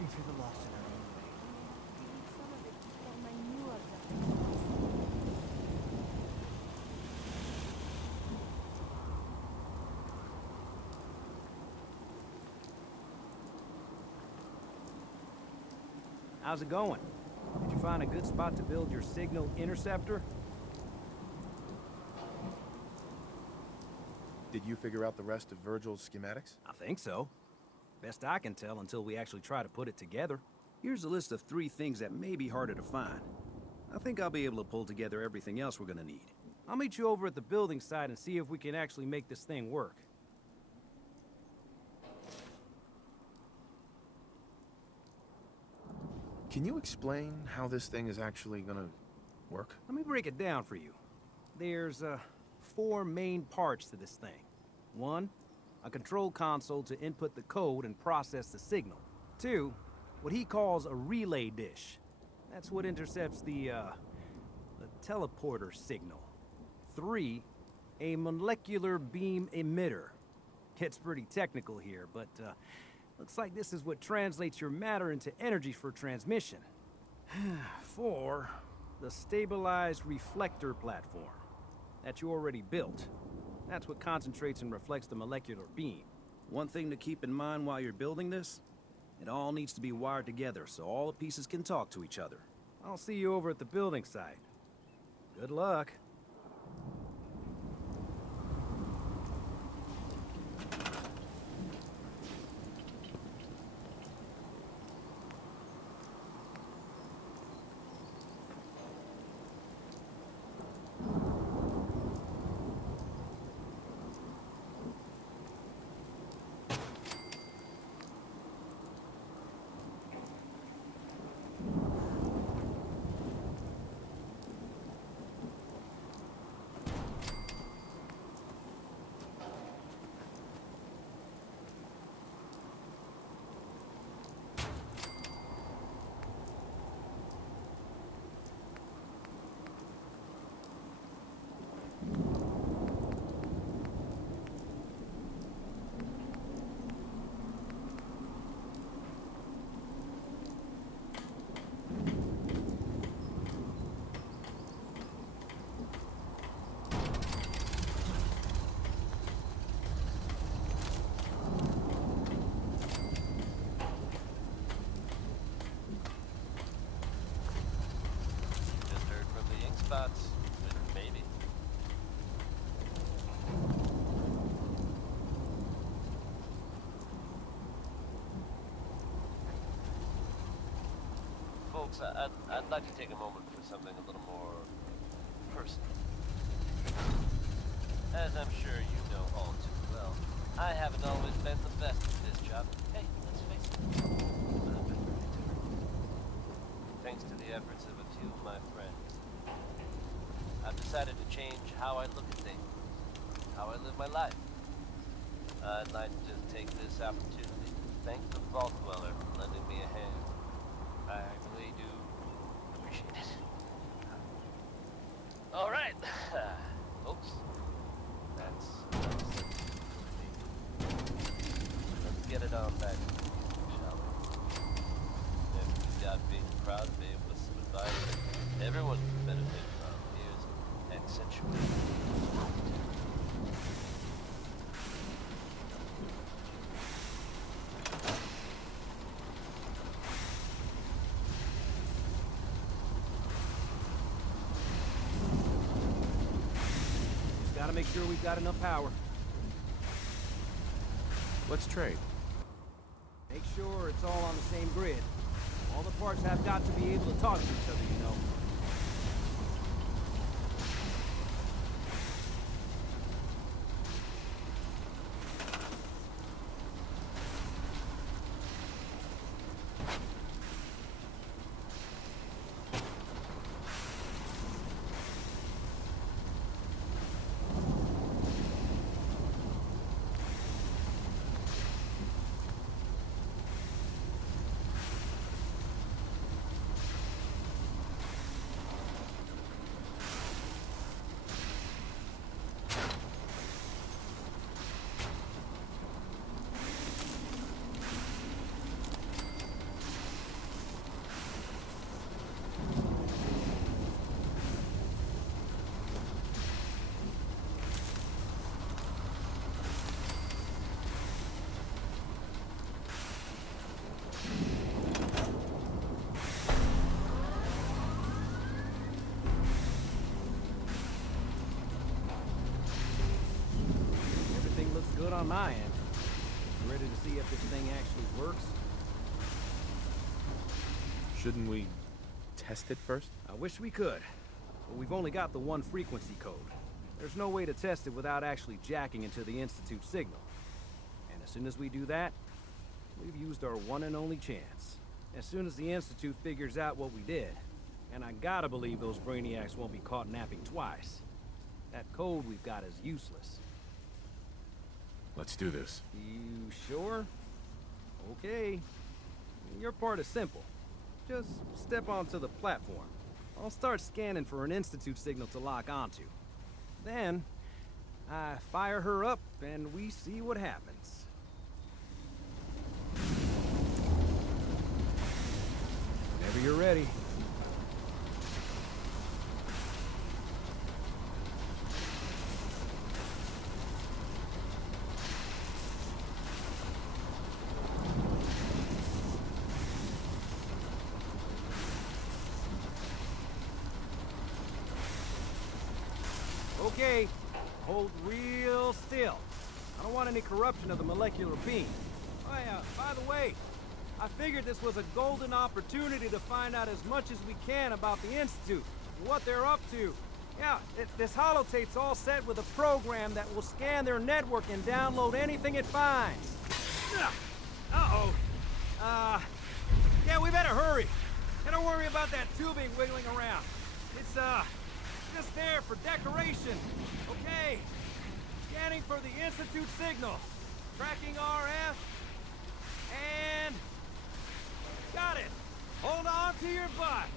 sifting through the lost in our own way. How's it going? Did you find a good spot to build your signal interceptor? Did you figure out the rest of Virgil's schematics? I think so. Best I can tell until we actually try to put it together. Here's a list of 3 things that may be harder to find. I think I'll be able to pull together everything else we're gonna need. I'll meet you over at the building site and see if we can actually make this thing work. Can you explain how this thing is actually gonna work? Let me break it down for you. There's 4 main parts to this thing. 1, a control console to input the code and process the signal. 2, what he calls a relay dish. That's what intercepts the teleporter signal. 3, a molecular beam emitter. Gets pretty technical here, but looks like this is what translates your matter into energy for transmission. 4, the stabilized reflector platform that you already built. That's what concentrates and reflects the molecular beam. One thing to keep in mind while you're building this, it all needs to be wired together so all the pieces can talk to each other. I'll see you over at the building site. Good luck. Spots with maybe. Folks, I'd like to take a moment for something a little more personal. As I'm sure you know all too well, I haven't always been the best at this job. Hey, let's face it, I've been very terrible. Thanks to the efforts of a few of my friends, I've decided to change how I look at things, how I live my life. I'd like to just take this opportunity to thank the Vault Dweller for lending me a hand. I really do appreciate it. All right, folks, that's it. Let's get it on back, shall we? If we've got being proud of me with some advice that everyone can benefit from. Accentuate. Just gotta make sure we've got enough power. Let's trade. Make sure it's all on the same grid. All the parts have got to be able to talk to each other, you know. my end. You ready to see if this thing actually works? Shouldn't we test it first? I wish we could, but we've only got the one frequency code. There's no way to test it without actually jacking into the Institute signal. And as soon as we do that, we've used our one and only chance. As soon as the Institute figures out what we did, and I gotta believe those brainiacs won't be caught napping twice, that code we've got is useless. Let's do this. You sure? Okay. Your part is simple. Just step onto the platform. I'll start scanning for an Institute signal to lock onto. Then, I fire her up and we see what happens. Whenever you're ready. Okay, hold real still. I don't want any corruption of the molecular beam. Oh yeah, by the way, I figured this was a golden opportunity to find out as much as we can about the Institute, what they're up to. Yeah, this holotape's all set with a program that will scan their network and download anything it finds. Uh-oh. Yeah, we better hurry. And don't worry about that tubing wiggling around. It's, just there for decoration. Okay. Scanning for the Institute signal. Tracking RF. And... got it. Hold on to your butt.